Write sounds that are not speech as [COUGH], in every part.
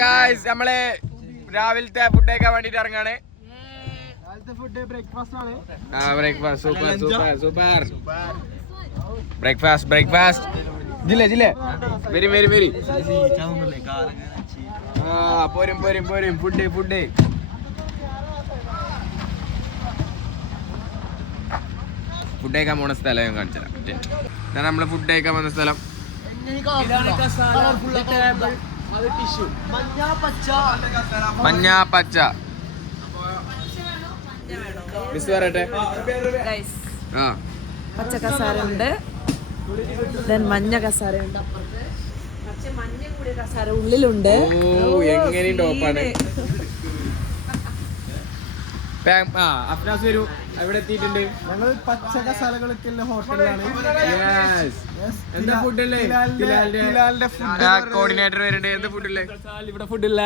Guys നമ്മൾ രാവിലത്തെ food കഴിക്കാൻ വേണ്ടിട്ട് ഇറങ്ങാണ്. Breakfast super super super breakfast breakfast ജില്ലേ ജില്ലേ? വരും വരും വരും. ആ പോരും പോരും പോരും. ഫുഡ് ഫുഡ് ഫുഡ് കഴിക്കാൻ പോണ സ്ഥലം ഞാൻ കാണിച്ചുതരാം. ഇതാണ് നമ്മൾ ഫുഡ് കഴിക്കാൻ വന്ന സ്ഥലം. മഞ്ഞ പച്ച മിസ് പറയട്ടെ? ആ. പച്ച കസാര ഉണ്ട് ദെൻ മഞ്ഞ കസാര ഉണ്ട് അപ്പുറത്ത്. പക്ഷെ മഞ്ഞ കൂടിയ കസാര ഉള്ളിലുണ്ട്. എങ്ങനെയും ടോപ്പാണ്. [LAUGHS] ആ അഫ്നാസ് വരൂ. എവിടെ എത്തിയിട്ടുണ്ട്. ഞങ്ങൾ ഹോട്ടലാണ് കോർഡിനേറ്റർ വരുന്നുണ്ട് എന്താ ഫുഡല്ലേ? ഇവിടെ ഫുഡില്ല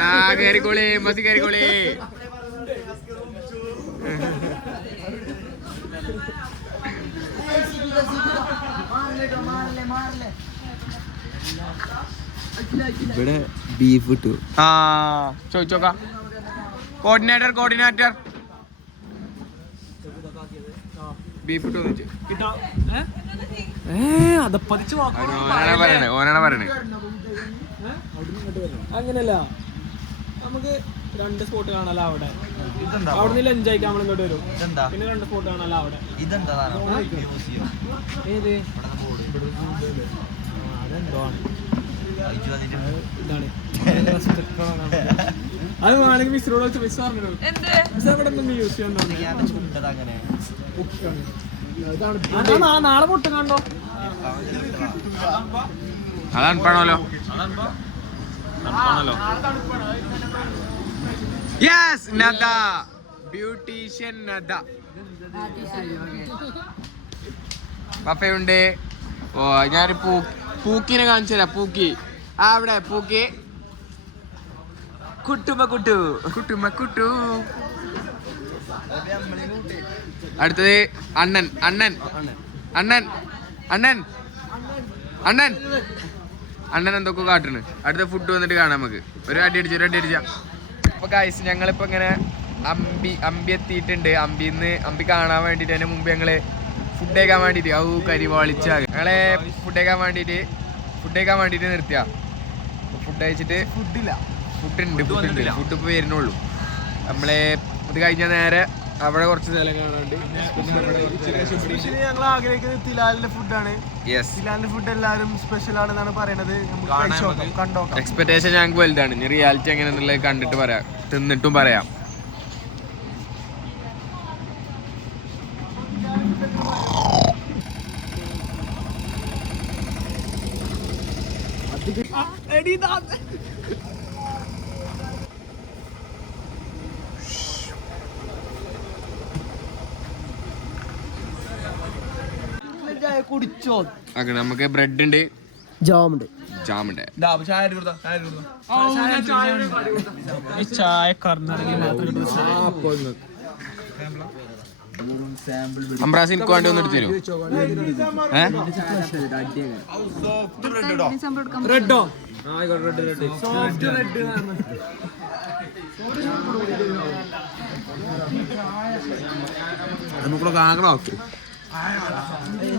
നാ കയറിക്കോളി മസി കയറിക്കോളി ഇവിടെ ബീഫ് കിട്ടു ആ ചോദിച്ചോക്കാം. കോർഡിനേറ്റർ കോർഡിനേറ്റർ ബീഫ് അതപ്പതിച്ച് ഓനാണ് പറയണേ അങ്ങനല്ല നമുക്ക് രണ്ട് സ്പോട്ട് കാണാലോ അവിടെ. അവിടെ നിന്ന് ലഞ്ച് ആയിക്കാൻ നമ്മൾ ഇങ്ങോട്ട് വരും. പിന്നെ രണ്ട് സ്പോട്ട് കാണാലോ അവിടെ. ഏത് അത് വേണമെങ്കിൽ മിസ്സിനോട് വെച്ച് മിസ് പറഞ്ഞു എന്ത്? മിസ് അവിടെ നിന്ന് യൂസ് ചെയ്യാൻ നാളെ പൊട്ടും കണ്ടോ? അതാണ് പണമല്ലോ. യെസ് നദ ബ്യൂട്ടീഷ്യൻ നദ ബഫയുണ്ട് ഓ ഞാനൊരു പൂ പൂക്കിനെ കാണിച്ചു പൂക്കി. ആ അവിടെ പൂക്കി. കുട്ടുമ്മ കുട്ടു കുട്ടുമ്മ കുട്ടു അടുത്തത് അണ്ണൻ അണ്ണൻ. അണ്ണൻ അണ്ണൻ. അണ്ണൻ. അണ്ണൻ എന്തൊക്കെ കാട്ടണ് അടുത്ത ഫുഡ് വന്നിട്ട് കാണാം നമുക്ക്. ഒരു അടി അടിച്ചു ഒരു അടി അടിച്ച. അപ്പൊ കായസ് ഞങ്ങളിപ്പോ ഇങ്ങനെ അമ്പി അമ്പി എത്തിയിട്ടുണ്ട്. അമ്പിന്ന് അമ്പി കാണാൻ വേണ്ടിട്ട് അതിന് മുമ്പ് ഞങ്ങൾ ഫുഡ് കഴിക്കാൻ വേണ്ടിട്ട് ഔ കരി കരിവാളിച്ച ഞങ്ങളെ ഫുഡ് കഴിക്കാൻ വേണ്ടിട്ട് ഫുഡ് കഴിക്കാൻ വേണ്ടിട്ട് നിർത്തിയ. ഫുഡ് കഴിച്ചിട്ട് ഫുഡില്ല ഫുഡ് ഉണ്ട് ഫുഡ് ഉണ്ട്. ഫുഡ് ഇപ്പൊ വരുന്നുള്ളൂ. നമ്മളെ ഇത് കഴിഞ്ഞ നേരെ അവിടെ കുറച്ച് സ്ഥലം സ്പെഷ്യലി ഞങ്ങൾ ആഗ്രഹിക്കുന്നത് തിലാലിന്റെ ഫുഡാണ് യെസ് തിലാലിന്റെ ഫുഡ് എല്ലാവരും സ്പെഷ്യൽ ആണെന്നാണ് പറയണത്. എക്സ്പെക്ടേഷൻ ഞങ്ങൾക്ക് വലുതാണ്. ഇനി റിയാലിറ്റി എങ്ങനെയാണെന്നുള്ളത് കണ്ടിട്ട് പറയാം. തിന്നിട്ടും പറയാം. കുടിച്ചോ? അങ്ങനെ നമുക്ക് ബ്രെഡ് ഉണ്ട് ജാമുണ്ട്. ജാം ഉണ്ട് ഈ ചായ അമ്രാസ് എനിക്ക് വേണ്ടി ഒന്ന് എടുത്തു റെഡോ ആയിക്കോട്ടെ റെഡ്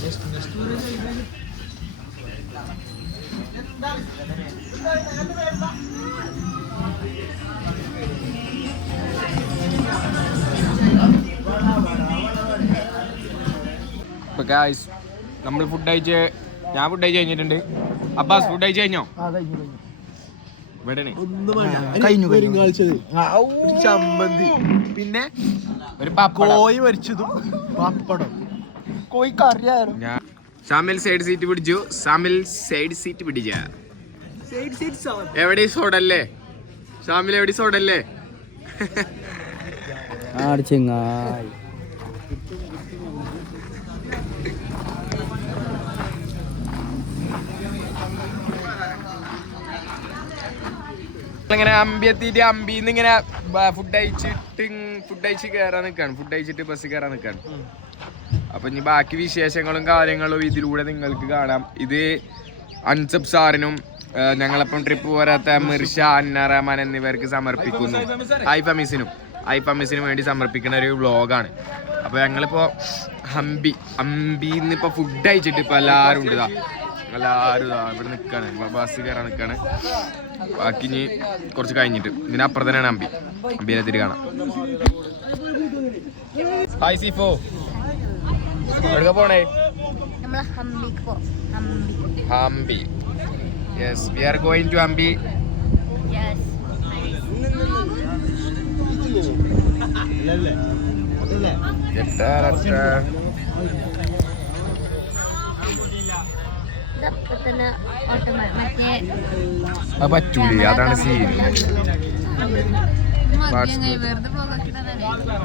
ജസൂ ജസീമേ ആരുടെ ഫോൺ ഉണ്ടോ കിട്ടട്ടെ ഇപ്പൊ ഗായ്സ് നമ്മൾ ഫുഡ് കഴിച്ച് ഞാൻ ഫുഡ് കഴിച്ച് കഴിഞ്ഞിട്ടുണ്ട്. അബ്ബാസ് ഫുഡ് കഴിച്ച് കഴിഞ്ഞോ. കഴിഞ്ഞു ചമ്മന്തി. പിന്നെ ഒരു കോഴി മരിച്ചതും പപ്പടം. കോഴി കറിയായിരുന്നു. ഞാൻ സാമിൽ സൈഡ് സീറ്റ് പിടിച്ചു. സാമിൽ സൈഡ് സീറ്റ് പിടിച്ച. എവിടെ സോഡല്ലേ സാമിൽ എവിടെ സോഡല്ലേ ആട് ഇങ്ങനെ അമ്പി എത്തിയിട്ട് അമ്പിന്ന് ഇങ്ങനെ ഫുഡ് അയച്ചിട്ട് ഫുഡ് അയച്ച് കയറാൻ നിൽക്കാണ് ഫുഡ് അയച്ചിട്ട് ബസ് കയറാൻ നിൽക്കാണ് അപ്പൊ ഇനി ബാക്കി വിശേഷങ്ങളും കാര്യങ്ങളും ഇതിലൂടെ നിങ്ങൾക്ക് കാണാം. ഇത് അൻസബ് സാറിനും ഞങ്ങളിപ്പം ട്രിപ്പ് പോരാത്ത മിർഷ അന്നറഹമാൻ എന്നിവർക്ക് സമർപ്പിക്കുന്നു. ഐ ഫമീസിനും ഐ ഫമീസിനും വേണ്ടി സമർപ്പിക്കുന്ന ഒരു വ്ളോഗാണ്. അപ്പൊ ഞങ്ങളിപ്പോ ഹംപി ഹംപിന്ന് ഇപ്പൊ ഫുഡ് അയച്ചിട്ട് ഇപ്പൊ എല്ലാരും ഉണ്ട്. ഇതാ എല്ലാവരും ഇതാ ഇവിടെ നിൽക്കാണ് ബസ് കയറാൻ നിൽക്കാണ് ബാക്കി ഇനി കുറച്ച് കഴിഞ്ഞിട്ട്. ഇതിനപ്പുറം തന്നെയാണ് അമ്പി. അമ്പിനെ തിരി കാണാം. ഹായ് സിഫോ എവിടെ പോണേ? Hampi. Yes we are going to Hampi. Yes തന്നെ അത് പറ്റൂലേ അതാണ് സീൻ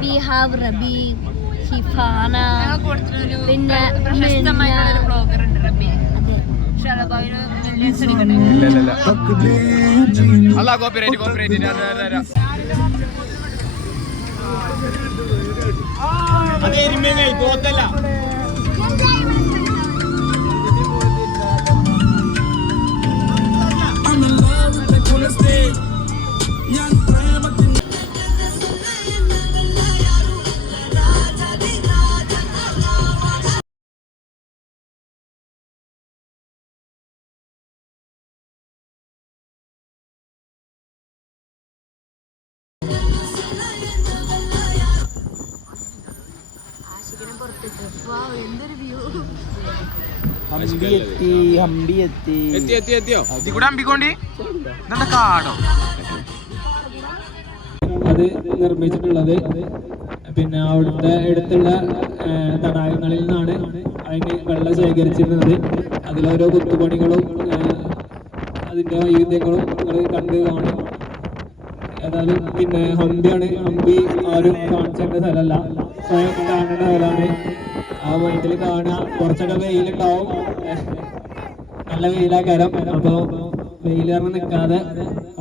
വി ഹാവ് റബി ഹിഫാന പിന്നെ അല്ല കോപ്പറേറ്റ് കോപ്പറേറ്റ് അത് പോത്തല്ല. എത്തി ഹംപി എത്തി. എത്തി എത്തി എത്തിയോ? ഇത് കൂടെ അമ്പിക്കോണ്ടി? ഇതെന്താ കാടോ? അത് നിർമ്മിച്ചിട്ടുള്ളത് പിന്നെ അവിടുത്തെ അടുത്തുള്ള തടാകങ്ങളിൽ നിന്നാണ് അതിന് വെള്ളം ശേഖരിച്ചിരുന്നത്. അതിലോരോ കുത്തുപണികളും അതിന്റെ വൈവിധ്യങ്ങളും നിങ്ങൾ കണ്ട് കാണും. ഏതായാലും പിന്നെ ഹംപിയാണ് ഹംപി ആരും കാണിച്ചേണ്ട സ്ഥലമല്ല. സ്വയം കാണേണ്ട സ്ഥലമാണ്. ആ മൈൻഡിൽ കാണുക കുറച്ചൊക്കെ വെയിലുണ്ടാവും. നല്ല വെയിലാക്കാരം അപ്പൊ കാരണം നിൽക്കാതെ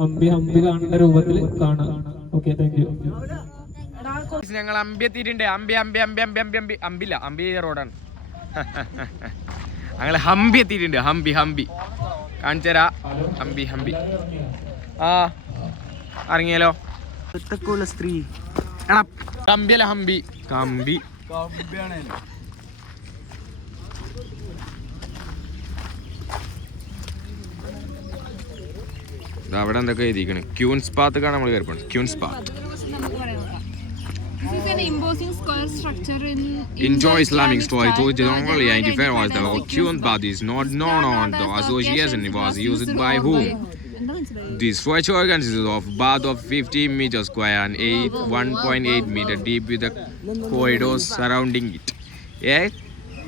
അമ്പി അമ്പി കാണുന്ന രൂപത്തിൽ കാണാം. ഓക്കെ താങ്ക് യു ഞങ്ങൾ അമ്പി എത്തിയിട്ടുണ്ട്. അമ്പി അമ്പി അമ്പി അമ്പി അമ്പി അമ്പി. അമ്പില്ല അമ്പി റോഡാണ്. [LAUGHS] ഞങ്ങൾ ഹംപി എത്തിയിട്ടുണ്ട്. ഹംപി ഹംപി. കാണിച്ചരാ ഹംപി ഹംപി. ആ ഇറങ്ങിയാലോ? ഒറ്റക്കുള്ള സ്ത്രീ. എടാ. കമ്പിയല്ല ഹംപി. കമ്പി. ദാ അവിടെ എന്തൊക്കെ എഴുതിക്കണ് ക്യൂൻസ് പാത്ത് കാണാൻ നമ്മൾ കയറിപ്പോണം Queen's Path This is an imposing square structure in Enjoy Islamic story style, to generally originally identify as the identified as Qun bath is not known on the association was used by whom. The structure consists of bath of 50 meters square and 8, 1.8 meter deep with the corridors surrounding it. A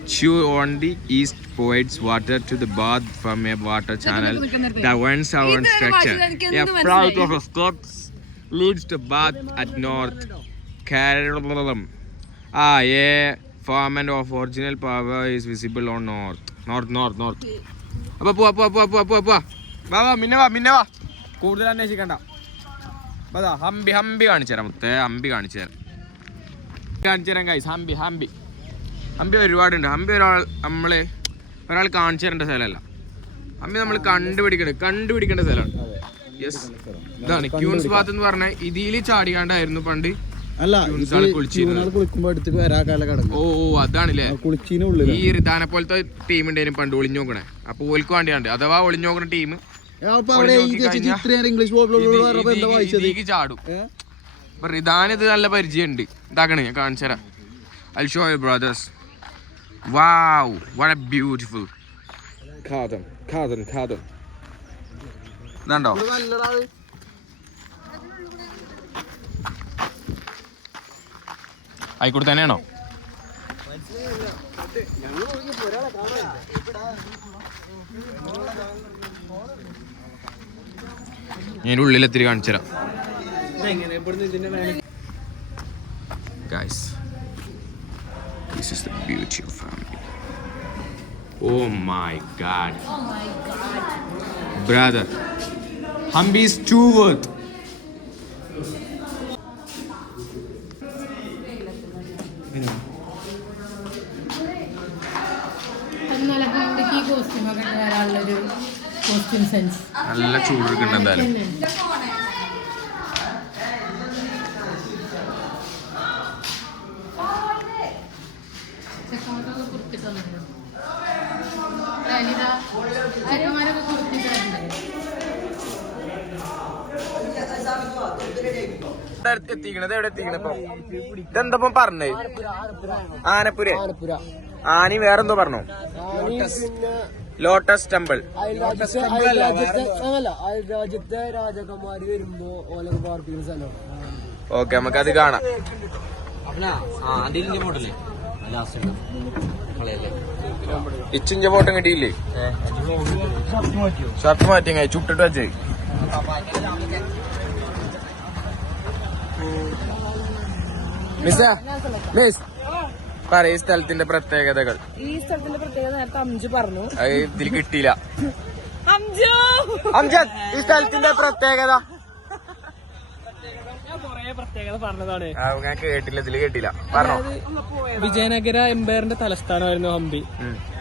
Chew on the east provides water to the bath from a water channel that runs around structure. A flight of steps leads to bath at north. Kerala. Ah, a ferment of original power is visible on north. North, north, north. അപ്പൊ പോവാ പോവാ പോവാ പോവാ പോവാ പോവാ വാ വാ മിന്നെ വാ മിന്നെ വാ കൂടുതൽ അന്വേഷിക്കണ്ട അതാ ഹംപി ഹംപി കാണിച്ചു തരാം മുത്തേ ഹംപി കാണിച്ചു തരാം കാണിച്ചു തരാം ഗൈസ് ഹംപി ഹംപി ഹംപി ഒരുപാടുണ്ട്. ഹംപി ഒരാൾ നമ്മൾ ഒരാൾ കാണിച്ചു തരേണ്ട സ്ഥലമല്ല. ഹംപി നമ്മൾ കണ്ടുപിടിക്കേണ്ട. കണ്ടുപിടിക്കേണ്ട സ്ഥലമാണ്. യെസ് ഇതാണ്. ക്യൂൺസ് ബാത്ത് എന്ന് പറഞ്ഞ ഇതിൽ ചാടിക്കാണ്ടായിരുന്നു പണ്ട്. അല്ല കുളിക്കുമ്പോ വരാക്കാല കടന്നു. ഓ ഓ അതാണല്ലേ. കുളിച്ചിനുള്ളിൽ ഈ പോലത്തെ ടീം ഉണ്ടായിരുന്നു പണ്ട് ഒളിഞ്ഞു നോക്കണേ. അപ്പൊ ഓൽക്ക് വേണ്ടിയാണ്ട്. അഥവാ ഒളിഞ്ഞു നോക്കുന്ന ടീം ഇംഗ്ലീഷ് ചാടും? അപ്പൊ റിദാൻ ഇത് നല്ല പരിചയമുണ്ട്. ഇതാക്കണേ ഞാൻ കാണിച്ചു തരാം. Show you brothers Wow, what a beautiful garden, garden, garden. ഇതുണ്ടോ. ആയിക്കോട്ടെ തന്നെയാണോ ഞാൻ ഉള്ളിലെത്തിരി കാണിച്ചു തരാം Guys, this is the beauty of family. Oh my god. Oh my god. Brother, Humby is too worth. അതിനാലൊക്കെ നമ്മുടെ ഈ എത്തിക്കണ ഇപ്പൊ? ഇതെന്തപ്പം പറഞ്ഞേ? ആനപ്പുര. ആനി വേറെന്തോ പറഞ്ഞോ? Lotus temple. രാജ്യത്തെ രാജകുമാരി വരുമ്പോ ഓക്കെ നമുക്ക് അത് കാണാം ഇച്ചിഞ്ച ഫോട്ടോ കിട്ടിയില്ലേ ഷർട്ട് മാറ്റിയ ചുട്ടിട്ട് വെച്ചേ. മിസ്സാ മിസ് പറ ഈ സ്ഥലത്തിന്റെ പ്രത്യേകതകൾ. ഈ സ്ഥലത്തിന്റെ പ്രത്യേകത നേരത്തെ അഞ്ചു പറഞ്ഞു. ഇതിൽ കിട്ടിയില്ല. അഞ്ചു അഞ്ചു ഈ സ്ഥലത്തിന്റെ പ്രത്യേകത. പ്രത്യേകത പറഞ്ഞതാണ്. ഞാൻ കേട്ടില്ല ഇതിൽ കേട്ടില്ല. പറഞ്ഞോ. വിജയനഗര എംപയറിന്റെ തലസ്ഥാനമായിരുന്നു ഹംപി.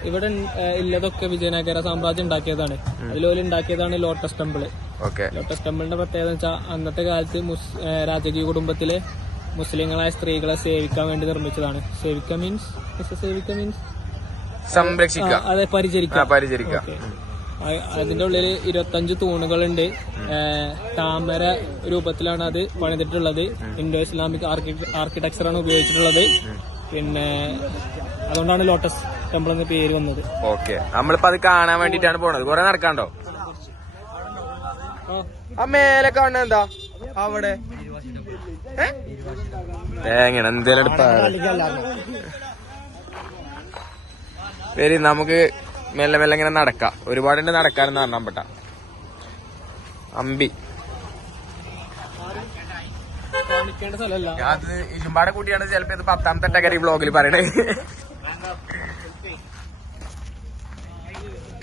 ഇവിടെ ഇല്ലതൊക്കെ വിജയനഗര സാമ്രാജ്യം ഉണ്ടാക്കിയതാണ്. അതിലോൽ ഉണ്ടാക്കിയതാണ് ലോട്ടസ് ടെമ്പിൾ. ഓക്കെ. ലോട്ടസ് ടെമ്പിളിന്റെ പ്രത്യേകത വെച്ചാൽ അന്നത്തെ കാലത്ത് രാജകീയ കുടുംബത്തിലെ മുസ്ലിങ്ങളായ സ്ത്രീകളെ സേവിക്കാൻ വേണ്ടി നിർമ്മിച്ചതാണ്. സേവിക്ക മീൻസ് സേവിക്ക മീൻസ് സംരക്ഷിക്കുക അതെ ആ, പരിചരിക്കാം. പരിചരിക്കുക ഓക്കേ. അ- അതിന്റെ ഉള്ളിൽ ഇരുപത്തഞ്ച് തൂണുകളുണ്ട്. താമര രൂപത്തിലാണ് അത് പണിതിട്ടുള്ളത്. ഇൻഡോ ഇസ്ലാമിക് ആർക്കിടെക്ചർ ആണ് ഉപയോഗിച്ചിട്ടുള്ളത്. പിന്നെ അതുകൊണ്ടാണ് ലോട്ടസ് ടെമ്പിൾ എന്ന പേര് വന്നത്. ഓക്കെ. നമ്മളിപ്പോ അത് കാണാൻ വേണ്ടിട്ടാണ് പോണത്. കൊറേ നടക്കാണ്ടോ? ആ. മേലെ കാണുന്ന എന്താ? അവിടെ. എങ്ങനെ എന്തേലും വരി നമുക്ക് മെല്ലെ മെല്ലെ ഇങ്ങനെ നടക്ക. ഒരുപാടുണ്ട് നടക്കാനെന്ന് പറഞ്ഞാൽ പെട്ട അമ്പി. അത് ഇരുമ്പാടെ കൂട്ടിയാണ് ചിലപ്പോ ഇത് പത്താമത്തെ ടകരി ബ്ലോഗിൽ പറയണേ.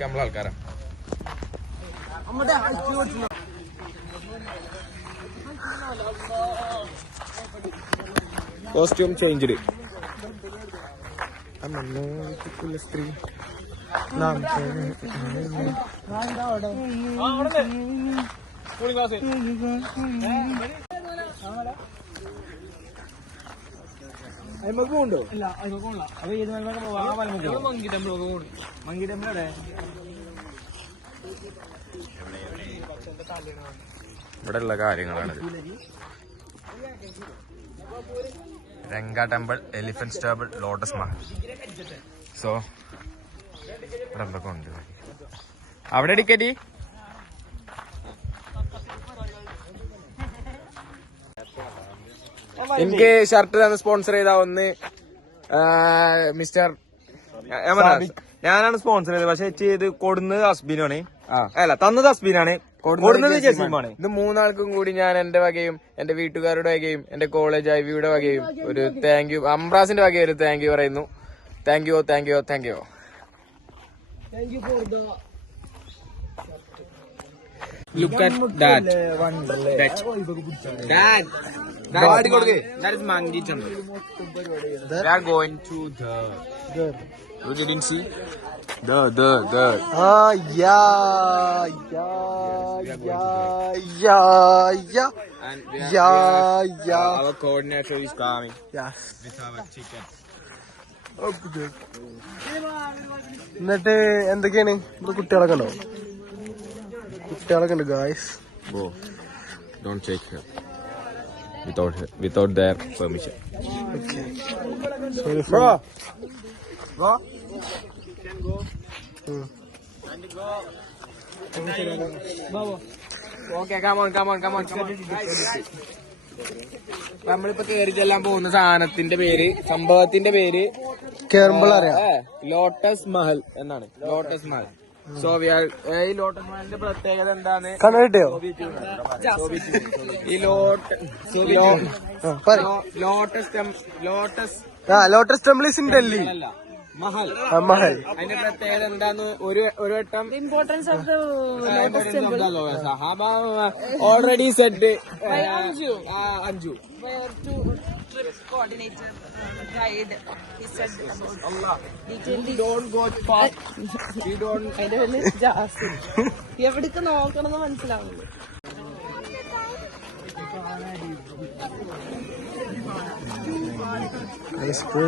നമ്മളെ ആൾക്കാരാ. കോസ്റ്റ്യൂം ചേഞ്ച്ഡ് സ്ത്രീ ക്ലാസ് ഇല്ല കൊള്ളാം അത് ഏത് മങ്കി ടെമ്പിൾ മങ്കി ടെമ്പിൾ അവിടെ ഇവിടെ ഉള്ള കാര്യങ്ങളാണിത് Ranga temple elephant stable lotus Mahal. So ഇവിടെ എന്തൊക്കെ ഉണ്ട്? അവിടെ ടിക്കറ്റ് എനിക്ക് ഷർട്ട് തന്നെ സ്പോൺസർ ചെയ്ത ഒന്ന് മിസ്റ്റർ ഞാനാണ് സ്പോൺസർ ചെയ്തത് പക്ഷെ ഇത് കൊടുന്നത് അസ്ബിനാണ് അല്ല തന്നത് അസ്ബിനാണ്. കൊടുന്നത് ജസീമാണ് ഇത് മൂന്നാൾക്കും കൂടി ഞാൻ എന്റെ വകയും എന്റെ വീട്ടുകാരുടെ വകയും എന്റെ കോളേജ് ഐ വിയുടെ വകയും ഒരു താങ്ക് യു അംബ്രാസിന്റെ വകയും ഒരു താങ്ക് യു പറയുന്നു. Thank you thank you thank you Thank you for the. Look at that. That. That. That, that is Mangi Chandra. They are going to the. You didn't see? The, the, the. Ah, yeah, yeah, yes, yeah, yeah, yeah, yeah, yeah. Our coordinator is coming. Yes. With our. എന്നിട്ട് എന്തൊക്കെയാണ്? ഇവിടെ കുട്ടികളൊക്കെ ഉണ്ടോ? കുട്ടികളൊക്കെ ഉണ്ട് guys Go. Don't take her. Without her, without their permission. Sorry okay come on come on come on നമ്മളിപ്പോ കേറി ചെല്ലാൻ പോകുന്ന സാധനത്തിന്റെ പേര് സംഭവത്തിന്റെ പേര് കേറുമ്പോൾ അറിയാം. ലോട്ടസ് മഹൽ എന്നാണ്. Lotus Mahal. So we are ഈ ലോട്ടസ് മഹലിന്റെ പ്രത്യേകത എന്താണ് കണ്ടിട്ടോ ഈ lot lotus lotus lotus temple is in Delhi. അല്ല. മഹൽ. മഹൽ. അതിന്റെ പ്രത്യേകത എന്താന്ന് ഒരു ഒരു വട്ടം importance of the already set അഞ്ചു അഞ്ചു trip coordinator uh, guide he said about detailed don't go fast we don't അതിന്റെ പേര് ജാസി എവിടേക്ക് നോക്കണമെന്ന് മനസ്സിലാവുന്നു.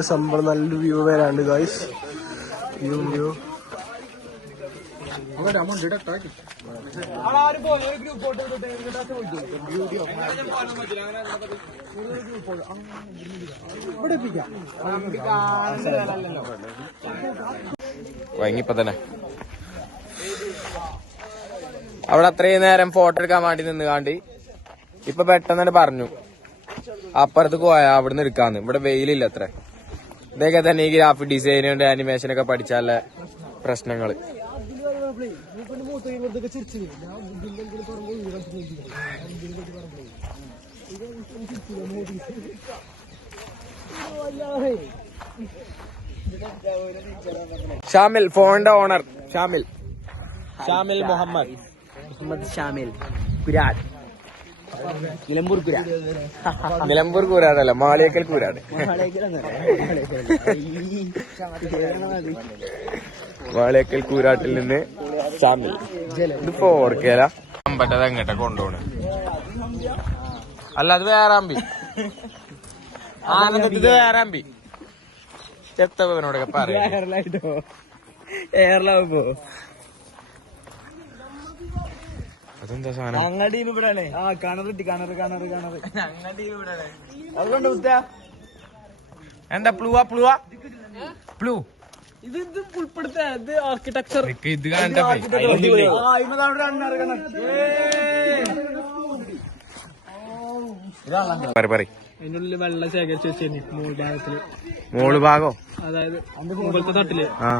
സംഭവം നല്ലൊരു വ്യൂ വരാണ്ട് ഗായ്സ് വ്യൂ വ്യൂ അവിടെ അത്രയും നേരം ഫോട്ടോ എടുക്കാൻ വേണ്ടി നിന്ന് കാണ്ടി. ഇപ്പൊ പെട്ടെന്ന് തന്നെ പറഞ്ഞു പോയാ അവിടെ നിന്ന് എടുക്കാന്ന്. ഇവിടെ വെയിലില്ല അത്ര. ഇതൊക്കെ തന്നെ ഈ ഗ്രാഫിക് ഡിസൈനും ആനിമേഷൻ ഒക്കെ പഠിച്ചാല പ്രശ്നങ്ങൾ. ഷാമിൽ ഫോണിന്റെ ഓണർ. ഷാമിൽ. ഷാമിൽ മുഹമ്മദ്. മുഹമ്മദ് ഷാമിൽ. കുരാട് നിലമ്പൂർ കുര. നിലമ്പൂർ കൂരാടല്ല മാളിയേക്കൽ കൂരാട് മാളിയേക്കൽ കൂരാട്ടിൽ നിന്ന് ഷാമിൽ ഇത് ഫോർക്കേല അമ്പട്ടത് എങ്ങോട്ടാ കൊണ്ടുപോണ്? അല്ല അത് വേറെ അമ്പി. ആനന്ദത്തിൽ ഇത് വേറെ അമ്പി. ചെത്തവനോടൊക്കെ പറയാം. എയർലാവുമ്പോ അതെന്താ സാധനം? ഞങ്ങളുടെ ടീം ഇവിടെയാണ്. ആ കാണർ കിട്ടി കാണർ കാണർ കാണർ. ഞങ്ങളുടെ ടീം ഇവിടെയാണ്. അതുകൊണ്ട് ഉസ്താ. എന്താ പ്ലൂവാ പ്ലൂവാ? പ്ലൂ. ഇത് ഇത് ഉൾപ്പെടുത്ത ഇത് ആർക്കിടെക്ചർ ഇത് അതിനുള്ളിൽ വെള്ളം ശേഖരിച്ചു വെച്ചിരുന്നു മോൾ ഭാഗത്തിൽ. മോൾ ഭാഗോ? അതായത് മുകളിലത്തെ തട്ടിൽ. ആ.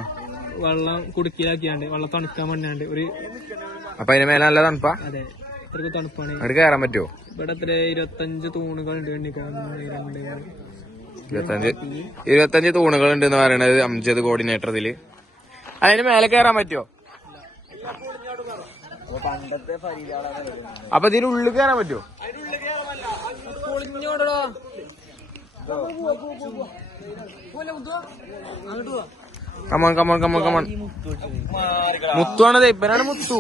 വെള്ളം കുടുക്കിയിലാക്കിയാണ്ട് വെള്ളം തണുക്കാൻ വേണ്ടിയാണ്ട് ഒരു അപ്പൊ അതിന് മേലെ നല്ല തണുപ്പാ? അതെ. ഇത്രക്ക് തണുപ്പാണ്. അവിടെ കയറാൻ പറ്റുമോ ഇവിടെ എത്ര? ഇരുപത്തഞ്ച് മൂന്ന്. ഇരുപത്തഞ്ച് എന്ന് പറയണത് അംജദ് കോർഡിനേറ്റർ ഇതിൽ അതിന് മേലെ കയറാൻ പറ്റുമോ അപ്പൊ ഇതിന് ഉള്ളിൽ കയറാൻ പറ്റുമോ come on come on come on come on മുത്തുവാണത് ഇപ്പനാണ് മുത്തു